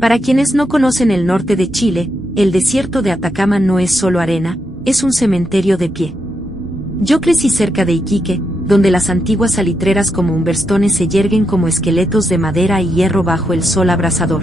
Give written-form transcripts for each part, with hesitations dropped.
Para quienes no conocen el norte de Chile, el desierto de Atacama no es solo arena, es un cementerio de pie. Yo crecí cerca de Iquique, donde las antiguas salitreras como Humberstone se yerguen como esqueletos de madera y hierro bajo el sol abrasador.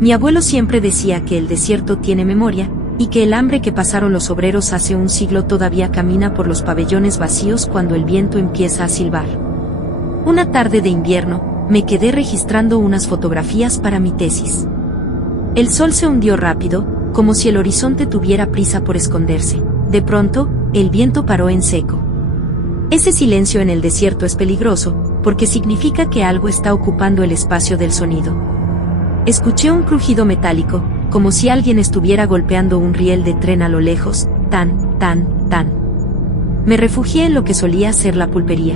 Mi abuelo siempre decía que el desierto tiene memoria, y que el hambre que pasaron los obreros hace un siglo todavía camina por los pabellones vacíos cuando el viento empieza a silbar. Una tarde de invierno, me quedé registrando unas fotografías para mi tesis. El sol se hundió rápido, como si el horizonte tuviera prisa por esconderse. De pronto, el viento paró en seco. Ese silencio en el desierto es peligroso, porque significa que algo está ocupando el espacio del sonido. Escuché un crujido metálico, como si alguien estuviera golpeando un riel de tren a lo lejos, tan, tan, tan. Me refugié en lo que solía ser la pulpería.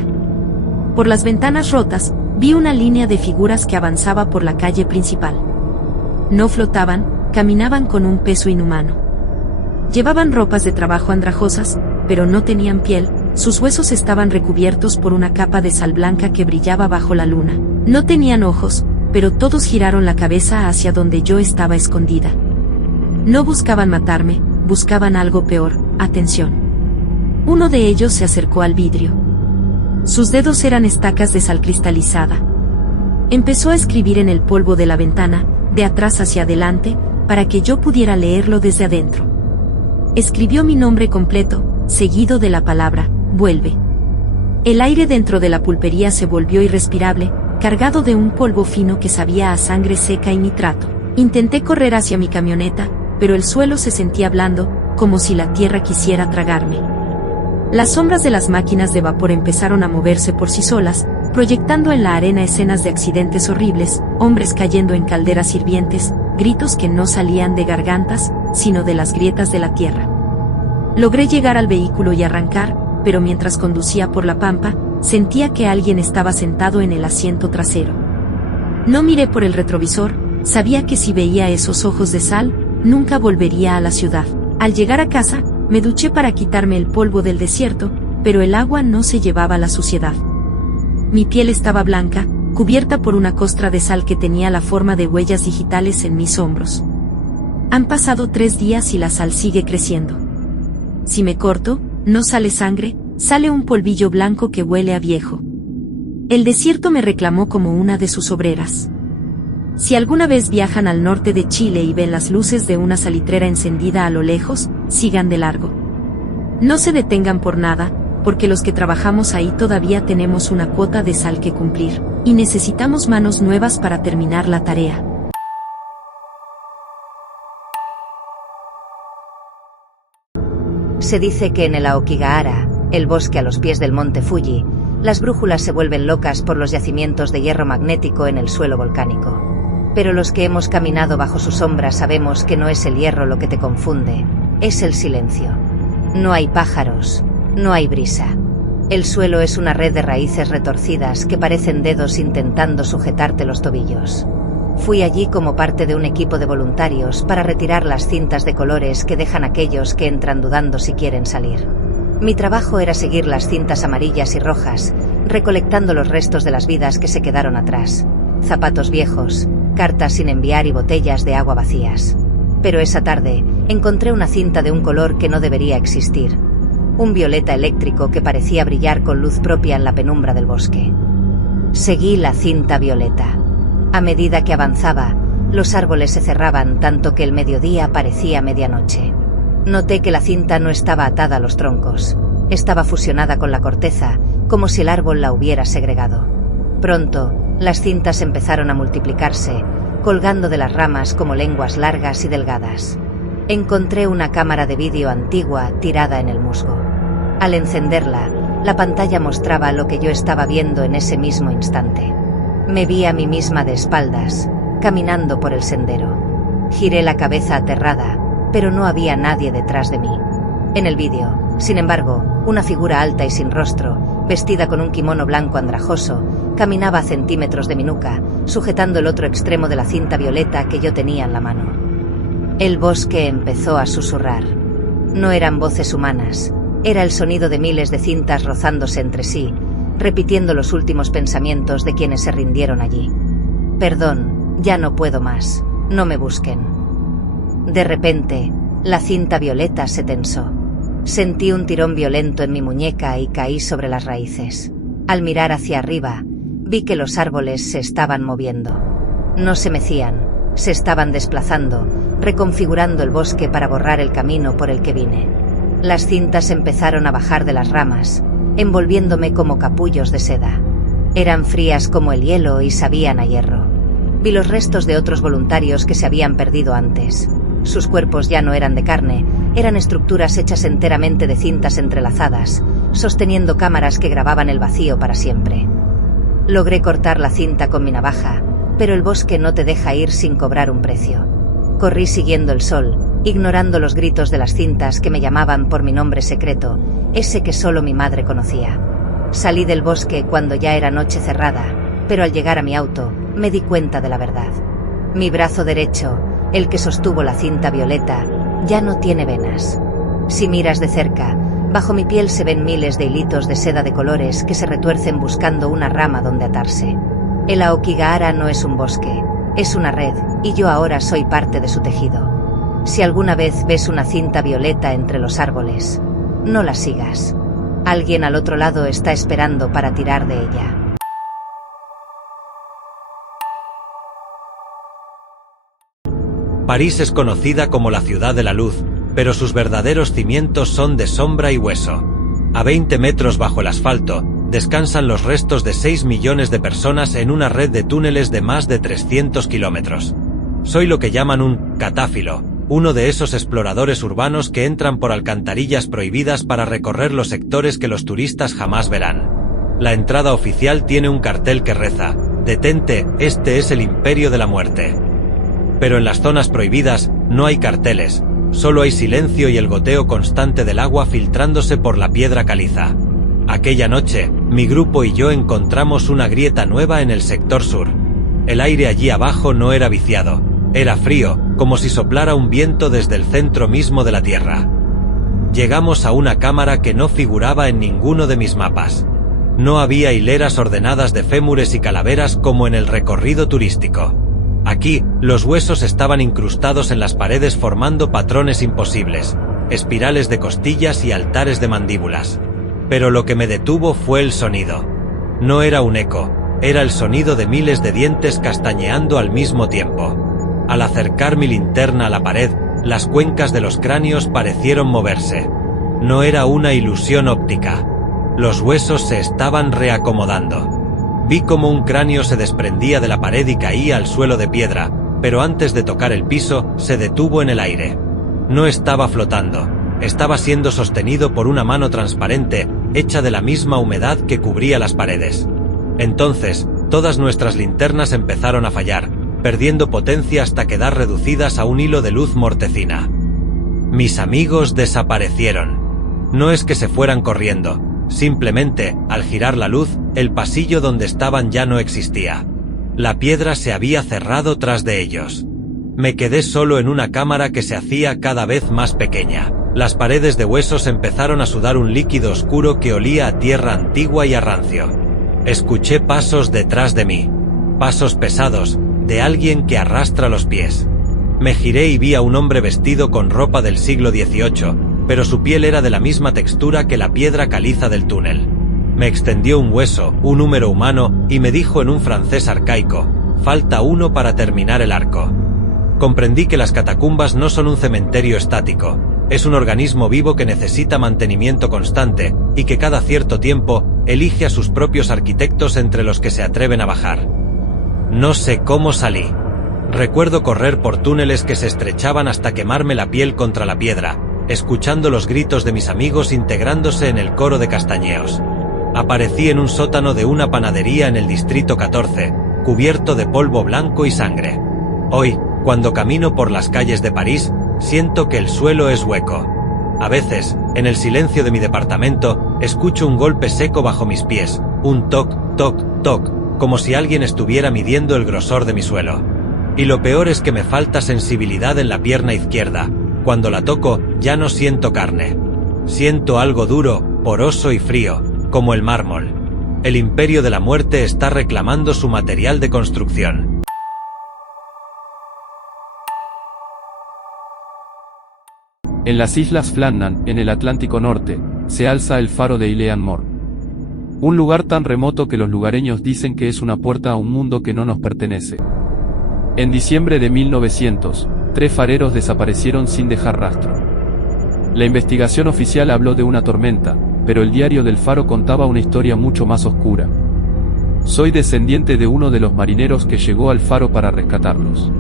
Por las ventanas rotas, vi una línea de figuras que avanzaba por la calle principal. No flotaban, caminaban con un peso inhumano. Llevaban ropas de trabajo andrajosas, pero no tenían piel, sus huesos estaban recubiertos por una capa de sal blanca que brillaba bajo la luna. No tenían ojos, pero todos giraron la cabeza hacia donde yo estaba escondida. No buscaban matarme, buscaban algo peor, atención. Uno de ellos se acercó al vidrio. Sus dedos eran estacas de sal cristalizada. Empezó a escribir en el polvo de la ventana, de atrás hacia adelante, para que yo pudiera leerlo desde adentro. Escribió mi nombre completo, seguido de la palabra, vuelve. El aire dentro de la pulpería se volvió irrespirable, cargado de un polvo fino que sabía a sangre seca y nitrato. Intenté correr hacia mi camioneta, pero el suelo se sentía blando, como si la tierra quisiera tragarme. Las sombras de las máquinas de vapor empezaron a moverse por sí solas, proyectando en la arena escenas de accidentes horribles, hombres cayendo en calderas hirvientes, gritos que no salían de gargantas, sino de las grietas de la tierra. Logré llegar al vehículo y arrancar, pero mientras conducía por la pampa, sentía que alguien estaba sentado en el asiento trasero. No miré por el retrovisor, sabía que si veía esos ojos de sal, nunca volvería a la ciudad. Al llegar a casa, me duché para quitarme el polvo del desierto, pero el agua no se llevaba la suciedad. Mi piel estaba blanca, cubierta por una costra de sal que tenía la forma de huellas digitales en mis hombros. Han pasado 3 días y la sal sigue creciendo. Si me corto, no sale sangre, sale un polvillo blanco que huele a viejo. El desierto me reclamó como una de sus obreras. Si alguna vez viajan al norte de Chile y ven las luces de una salitrera encendida a lo lejos, sigan de largo. No se detengan por nada, porque los que trabajamos ahí todavía tenemos una cuota de sal que cumplir, y necesitamos manos nuevas para terminar la tarea. Se dice que en el Aokigahara, el bosque a los pies del monte Fuji, las brújulas se vuelven locas por los yacimientos de hierro magnético en el suelo volcánico. Pero los que hemos caminado bajo su sombra sabemos que no es el hierro lo que te confunde, es el silencio. No hay pájaros, no hay brisa. El suelo es una red de raíces retorcidas que parecen dedos intentando sujetarte los tobillos. Fui allí como parte de un equipo de voluntarios para retirar las cintas de colores que dejan aquellos que entran dudando si quieren salir. Mi trabajo era seguir las cintas amarillas y rojas, recolectando los restos de las vidas que se quedaron atrás. Zapatos viejos, cartas sin enviar y botellas de agua vacías. Pero esa tarde, encontré una cinta de un color que no debería existir. Un violeta eléctrico que parecía brillar con luz propia en la penumbra del bosque. Seguí la cinta violeta. A medida que avanzaba, los árboles se cerraban tanto que el mediodía parecía medianoche. Noté que la cinta no estaba atada a los troncos. Estaba fusionada con la corteza, como si el árbol la hubiera segregado. Pronto, las cintas empezaron a multiplicarse, colgando de las ramas como lenguas largas y delgadas. Encontré una cámara de vídeo antigua tirada en el musgo. Al encenderla, la pantalla mostraba lo que yo estaba viendo en ese mismo instante. Me vi a mí misma de espaldas, caminando por el sendero. Giré la cabeza aterrada, pero no había nadie detrás de mí. En el vídeo, sin embargo, una figura alta y sin rostro, vestida con un kimono blanco andrajoso, caminaba a centímetros de mi nuca, sujetando el otro extremo de la cinta violeta que yo tenía en la mano. El bosque empezó a susurrar. No eran voces humanas, era el sonido de miles de cintas rozándose entre sí, repitiendo los últimos pensamientos de quienes se rindieron allí. Perdón, Ya no puedo más. No me busquen. De repente, la cinta violeta se tensó. Sentí un tirón violento en mi muñeca y caí sobre las raíces. Al mirar hacia arriba, vi que los árboles se estaban moviendo. No se mecían, se estaban desplazando, reconfigurando el bosque para borrar el camino por el que vine. Las cintas empezaron a bajar de las ramas, envolviéndome como capullos de seda. Eran frías como el hielo y sabían a hierro. Vi los restos de otros voluntarios que se habían perdido antes. Sus cuerpos ya no eran de carne, eran estructuras hechas enteramente de cintas entrelazadas, sosteniendo cámaras que grababan el vacío para siempre. Logré cortar la cinta con mi navaja, pero el bosque no te deja ir sin cobrar un precio. Corrí siguiendo el sol, ignorando los gritos de las cintas que me llamaban por mi nombre secreto, ese que solo mi madre conocía. Salí del bosque cuando ya era noche cerrada, pero al llegar a mi auto, me di cuenta de la verdad. Mi brazo derecho, el que sostuvo la cinta violeta, ya no tiene venas. Si miras de cerca, bajo mi piel se ven miles de hilitos de seda de colores que se retuercen buscando una rama donde atarse. El Aokigahara no es un bosque, es una red, y yo ahora soy parte de su tejido. Si alguna vez ves una cinta violeta entre los árboles, no la sigas. Alguien al otro lado está esperando para tirar de ella. París es conocida como la ciudad de la luz, pero sus verdaderos cimientos son de sombra y hueso. A 20 metros bajo el asfalto, descansan los restos de 6 millones de personas en una red de túneles de más de 300 kilómetros. Soy lo que llaman un catáfilo, uno de esos exploradores urbanos que entran por alcantarillas prohibidas para recorrer los sectores que los turistas jamás verán. La entrada oficial tiene un cartel que reza: «Detente, este es el imperio de la muerte». Pero en las zonas prohibidas no hay carteles, solo hay silencio y el goteo constante del agua filtrándose por la piedra caliza. Aquella noche, mi grupo y yo encontramos una grieta nueva en el sector sur. El aire allí abajo no era viciado, era frío, como si soplara un viento desde el centro mismo de la tierra. Llegamos a una cámara que no figuraba en ninguno de mis mapas. No había hileras ordenadas de fémures y calaveras como en el recorrido turístico. Aquí, los huesos estaban incrustados en las paredes formando patrones imposibles, espirales de costillas y altares de mandíbulas. Pero lo que me detuvo fue el sonido. No era un eco, era el sonido de miles de dientes castañeando al mismo tiempo. Al acercar mi linterna a la pared, las cuencas de los cráneos parecieron moverse. No era una ilusión óptica. Los huesos se estaban reacomodando. Vi cómo un cráneo se desprendía de la pared y caía al suelo de piedra, pero antes de tocar el piso, se detuvo en el aire. No estaba flotando, estaba siendo sostenido por una mano transparente, hecha de la misma humedad que cubría las paredes. Entonces, todas nuestras linternas empezaron a fallar, perdiendo potencia hasta quedar reducidas a un hilo de luz mortecina. Mis amigos desaparecieron. No es que se fueran corriendo. Simplemente, al girar la luz, el pasillo donde estaban ya no existía. La piedra se había cerrado tras de ellos. Me quedé solo en una cámara que se hacía cada vez más pequeña. Las paredes de huesos empezaron a sudar un líquido oscuro que olía a tierra antigua y a rancio. Escuché pasos detrás de mí. Pasos pesados, de alguien que arrastra los pies. Me giré y vi a un hombre vestido con ropa del siglo XVIII, pero su piel era de la misma textura que la piedra caliza del túnel. Me extendió un hueso, un húmero humano, y me dijo en un francés arcaico: «Falta uno para terminar el arco». Comprendí que las catacumbas no son un cementerio estático, es un organismo vivo que necesita mantenimiento constante, y que cada cierto tiempo, elige a sus propios arquitectos entre los que se atreven a bajar. No sé cómo salí. Recuerdo correr por túneles que se estrechaban hasta quemarme la piel contra la piedra, escuchando los gritos de mis amigos integrándose en el coro de castañeos. Aparecí en un sótano de una panadería en el distrito 14, cubierto de polvo blanco y sangre. Hoy, cuando camino por las calles de París, siento que el suelo es hueco. A veces, en el silencio de mi departamento, escucho un golpe seco bajo mis pies, un toc, toc, toc, como si alguien estuviera midiendo el grosor de mi suelo. Y lo peor es que me falta sensibilidad en la pierna izquierda. Cuando la toco, ya no siento carne. Siento algo duro, poroso y frío, como el mármol. El imperio de la muerte está reclamando su material de construcción. En las islas Flannan, en el Atlántico Norte, se alza el faro de Ilean Mor. Un lugar tan remoto que los lugareños dicen que es una puerta a un mundo que no nos pertenece. En diciembre de 1900, 3 fareros desaparecieron sin dejar rastro. La investigación oficial habló de una tormenta, pero el diario del faro contaba una historia mucho más oscura. Soy descendiente de uno de los marineros que llegó al faro para rescatarlos.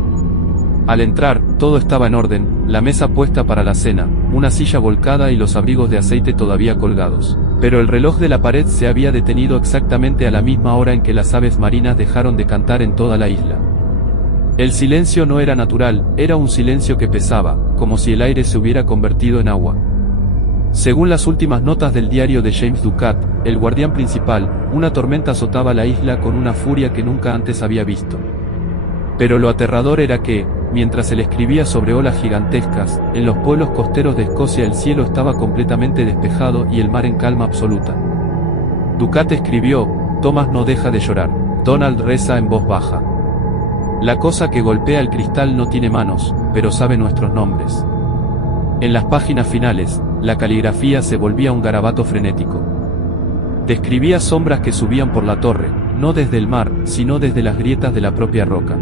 Al entrar, todo estaba en orden, la mesa puesta para la cena, una silla volcada y los abrigos de aceite todavía colgados. Pero el reloj de la pared se había detenido exactamente a la misma hora en que las aves marinas dejaron de cantar en toda la isla. El silencio no era natural, era un silencio que pesaba, como si el aire se hubiera convertido en agua. Según las últimas notas del diario de James Ducat, el guardián principal, una tormenta azotaba la isla con una furia que nunca antes había visto. Pero lo aterrador era que, mientras él escribía sobre olas gigantescas, en los pueblos costeros de Escocia el cielo estaba completamente despejado y el mar en calma absoluta. Ducat escribió: Thomas no deja de llorar. Donald reza en voz baja. La cosa que golpea el cristal no tiene manos, pero sabe nuestros nombres. En las páginas finales, la caligrafía se volvía un garabato frenético. Describía sombras que subían por la torre, no desde el mar, sino desde las grietas de la propia roca.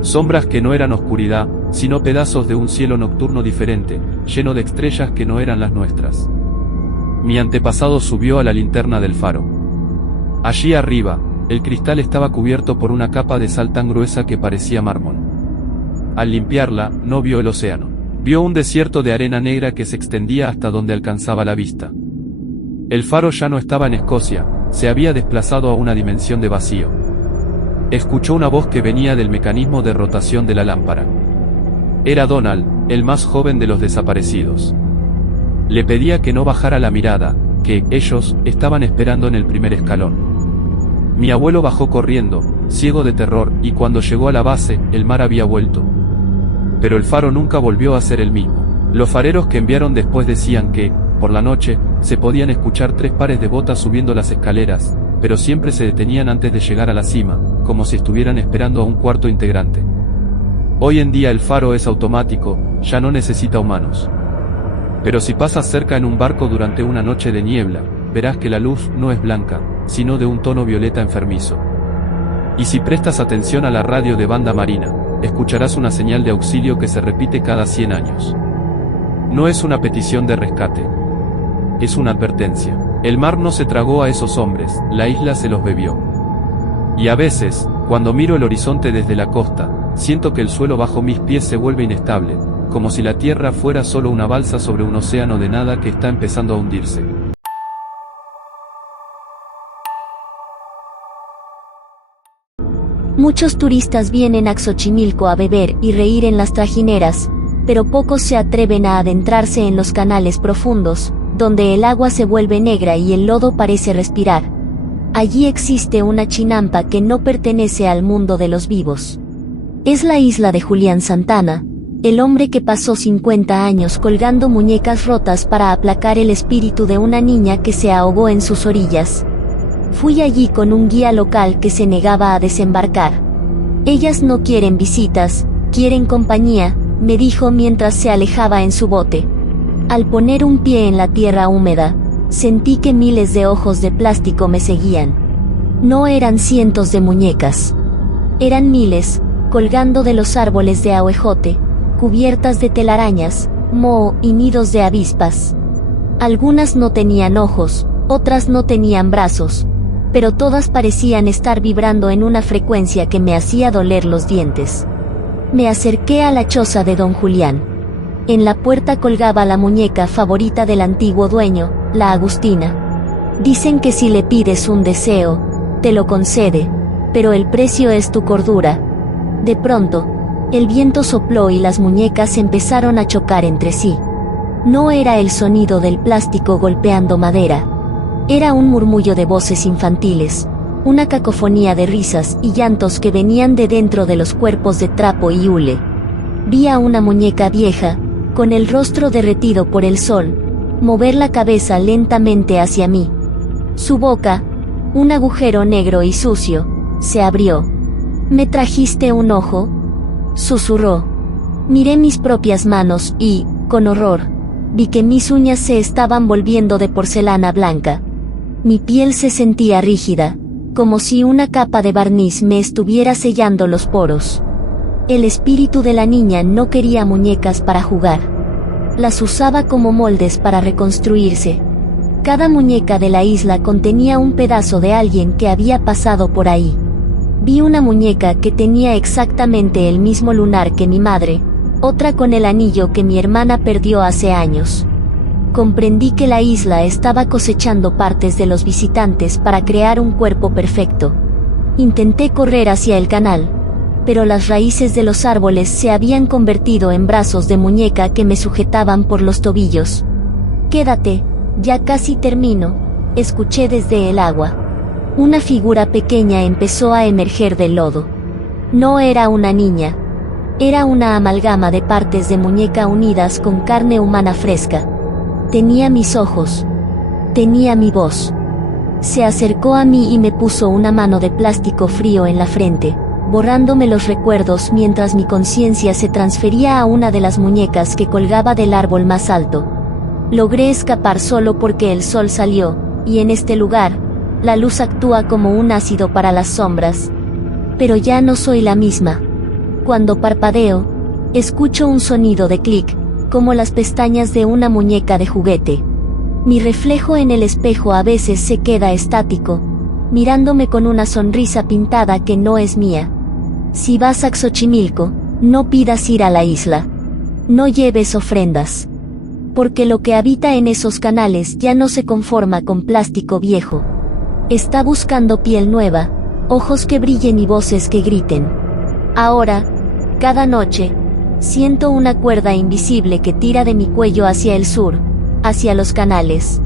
Sombras que no eran oscuridad, sino pedazos de un cielo nocturno diferente, lleno de estrellas que no eran las nuestras. Mi antepasado subió a la linterna del faro. Allí arriba, el cristal estaba cubierto por una capa de sal tan gruesa que parecía mármol. Al limpiarla, no vio el océano. Vio un desierto de arena negra que se extendía hasta donde alcanzaba la vista. El faro ya no estaba en Escocia, se había desplazado a una dimensión de vacío. Escuchó una voz que venía del mecanismo de rotación de la lámpara. Era Donald, el más joven de los desaparecidos. Le pedía que no bajara la mirada, que ellos estaban esperando en el primer escalón. Mi abuelo bajó corriendo, ciego de terror, y cuando llegó a la base, el mar había vuelto. Pero el faro nunca volvió a ser el mismo. Los fareros que enviaron después decían que, por la noche, se podían escuchar 3 pares de botas subiendo las escaleras, pero siempre se detenían antes de llegar a la cima, como si estuvieran esperando a un cuarto integrante. Hoy en día el faro es automático, ya no necesita humanos. Pero si pasas cerca en un barco durante una noche de niebla, verás que la luz no es blanca, sino de un tono violeta enfermizo. Y si prestas atención a la radio de banda marina, escucharás una señal de auxilio que se repite cada 100 años. No es una petición de rescate. Es una advertencia. El mar no se tragó a esos hombres, la isla se los bebió. Y a veces, cuando miro el horizonte desde la costa, siento que el suelo bajo mis pies se vuelve inestable, como si la tierra fuera solo una balsa sobre un océano de nada que está empezando a hundirse. Muchos turistas vienen a Xochimilco a beber y reír en las trajineras, pero pocos se atreven a adentrarse en los canales profundos, donde el agua se vuelve negra y el lodo parece respirar. Allí existe una chinampa que no pertenece al mundo de los vivos. Es la isla de Julián Santana, el hombre que pasó 50 años colgando muñecas rotas para aplacar el espíritu de una niña que se ahogó en sus orillas. Fui allí con un guía local que se negaba a desembarcar. Ellas no quieren visitas, quieren compañía, me dijo mientras se alejaba en su bote. Al poner un pie en la tierra húmeda, sentí que miles de ojos de plástico me seguían. No eran cientos de muñecas. Eran miles, colgando de los árboles de ahuejote, cubiertas de telarañas, moho y nidos de avispas. Algunas no tenían ojos, otras no tenían brazos, pero todas parecían estar vibrando en una frecuencia que me hacía doler los dientes. Me acerqué a la choza de don Julián. En la puerta colgaba la muñeca favorita del antiguo dueño, la Agustina. Dicen que si le pides un deseo, te lo concede, pero el precio es tu cordura. De pronto, el viento sopló y las muñecas empezaron a chocar entre sí. No era el sonido del plástico golpeando madera. Era un murmullo de voces infantiles, una cacofonía de risas y llantos que venían de dentro de los cuerpos de trapo y hule. Vi a una muñeca vieja, con el rostro derretido por el sol, mover la cabeza lentamente hacia mí. Su boca, un agujero negro y sucio, se abrió. ¿Me trajiste un ojo?, susurró. Miré mis propias manos y, Con horror, vi que mis uñas se estaban volviendo de porcelana blanca. Mi piel se sentía rígida, como si una capa de barniz me estuviera sellando los poros. El espíritu de la niña no quería muñecas para jugar. Las usaba como moldes para reconstruirse. Cada muñeca de la isla contenía un pedazo de alguien que había pasado por ahí. Vi una muñeca que tenía exactamente el mismo lunar que mi madre, otra con el anillo que mi hermana perdió hace años. Comprendí que la isla estaba cosechando partes de los visitantes para crear un cuerpo perfecto. Intenté correr hacia el canal, pero las raíces de los árboles se habían convertido en brazos de muñeca que me sujetaban por los tobillos. «Quédate, ya casi termino», escuché desde el agua. Una figura pequeña empezó a emerger del lodo. No era una niña. Era una amalgama de partes de muñeca unidas con carne humana fresca. Tenía mis ojos. Tenía mi voz. Se acercó a mí y me puso una mano de plástico frío en la frente, borrándome los recuerdos mientras mi conciencia se transfería a una de las muñecas que colgaba del árbol más alto. Logré escapar solo porque el sol salió, y en este lugar, la luz actúa como un ácido para las sombras. Pero ya no soy la misma. Cuando parpadeo, escucho un sonido de clic, como las pestañas de una muñeca de juguete. Mi reflejo en el espejo a veces se queda estático, mirándome con una sonrisa pintada que no es mía. Si vas a Xochimilco, no pidas ir a la isla. No lleves ofrendas. Porque lo que habita en esos canales ya no se conforma con plástico viejo. Está buscando piel nueva, ojos que brillen y voces que griten. Ahora, cada noche, siento una cuerda invisible que tira de mi cuello hacia el sur, hacia los canales.